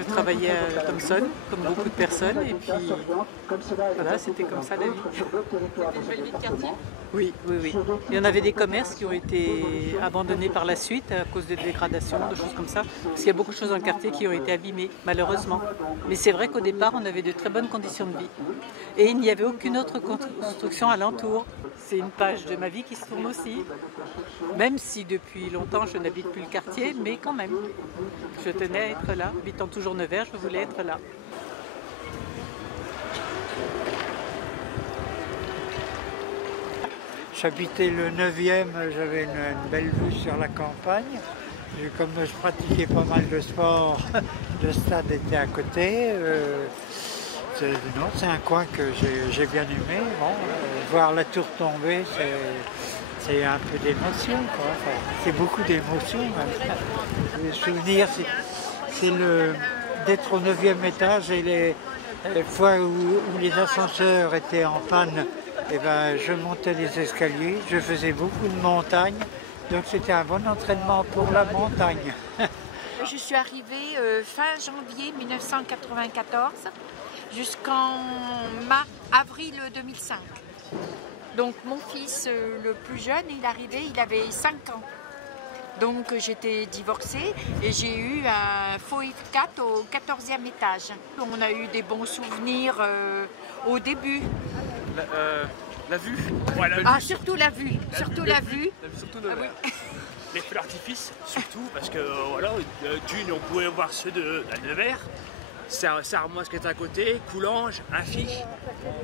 Je travaillais à Thomson, comme beaucoup de personnes, et puis voilà, c'était comme ça la vie. C'était une belle vie de quartier. Oui, oui, oui. Il y en avait des commerces qui ont été abandonnés par la suite à cause de dégradations, de choses comme ça. Parce qu'il y a beaucoup de choses dans le quartier qui ont été abîmées, malheureusement. Mais c'est vrai qu'au départ, on avait de très bonnes conditions de vie. Et il n'y avait aucune autre construction alentour. C'est une page de ma vie qui se tourne aussi. Même si depuis longtemps, je n'habite plus le quartier, mais quand même. Je tenais à être là. Habitant toujours Nevers, je voulais être là. J'habitais le 9e, j'avais une belle vue sur la campagne. Et comme je pratiquais pas mal de sport, le stade était à côté. C'est un coin que j'ai bien aimé. Bon, voir la tour tomber, c'est un peu d'émotion, quoi. Enfin, c'est beaucoup d'émotion. Le souvenir, c'est d'être au 9e étage et les fois où les ascenseurs étaient en panne. Eh ben, je montais les escaliers, je faisais beaucoup de montagnes, donc c'était un bon entraînement pour la montagne. Je suis arrivée fin janvier 1994 jusqu'en avril 2005. Donc mon fils le plus jeune, il est arrivé, il avait 5 ans. Donc j'étais divorcée et j'ai eu un faux F4 au 14e étage. On a eu des bons souvenirs au début. La vue. Ouais, la vue. Surtout la vue. Surtout la vue. Surtout oui. Les feux d'artifice, surtout, parce que voilà, d'une, on pouvait voir ceux de Nevers, Sarmoise qui est à côté, Coulanges, Infy.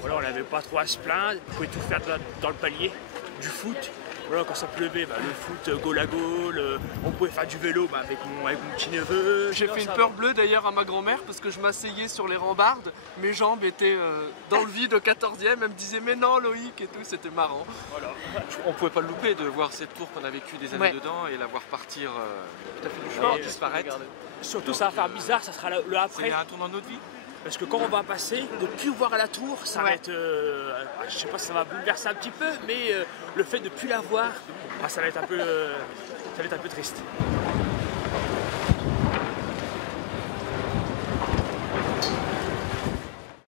Voilà, on n'avait pas trop à se plaindre, on pouvait tout faire dans le palier, du foot. Voilà, quand ça pleuvait, le foot, goal à goal, on pouvait faire du vélo avec mon petit neveu. J'ai fait une peur bleue d'ailleurs à ma grand-mère parce que je m'asseyais sur les rambardes, mes jambes étaient dans le vide au 14e, elle me disait mais non Loïc et tout, c'était marrant. Voilà. On pouvait pas le louper de voir cette tour qu'on a vécu des années dedans et la voir partir tout à fait du chemin, disparaître. Surtout ça va faire bizarre, ça sera le après. C'est un tournant de notre vie. Parce que quand on va passer, de plus voir à la tour, ça va être, je sais pas si ça va bouleverser un petit peu, mais le fait de plus la voir, ça va être un peu triste.